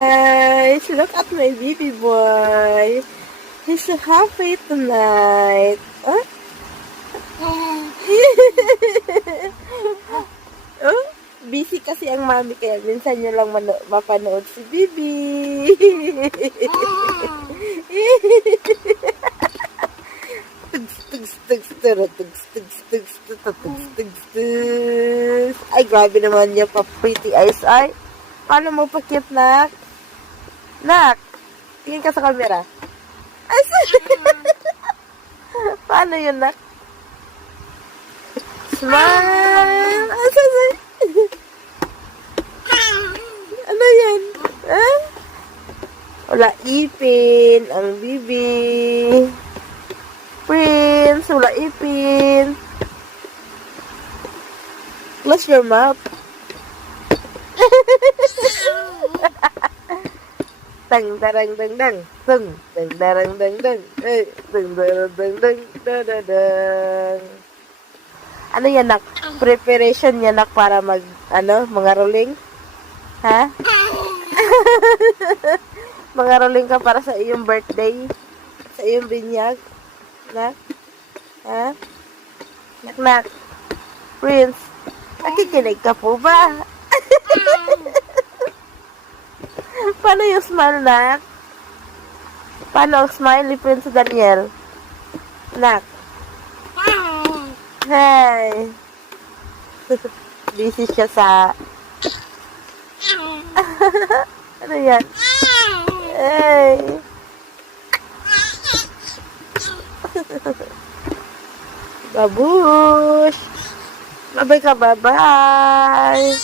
Guys, look at my baby boy. He's so happy tonight. Huh? Oh, busy kasi ang mami kaya minsan nyo lang mapanood si Bibi. Ay, grabe naman niya pa pretty eyes. Ay, paano mo pa cute, nak? Nak, tingin ka sa camera. Ay, paano yun, nak? Smile! Ano yan? Eh? Wala ipin, ang bibi. Prince, wala ipin. Close your mouth. Tang darang dang dang tung tang darang dang dang tung darang dang dang da da dang. Ano yan, nak? Preparation yan, nak, para mga rolling? Ha? Mga rolling ka para sa iyong birthday? Sa iyong binyag? Nak? Ha? Nak? Prince, nakikinig ka po ba? Paano yung smile, nak? Paano ang smile ni Prince Daniel? Nak? Hey! Busy siya sa... Ano yan? Hey! Babush! Bye-bye ka, bye-bye!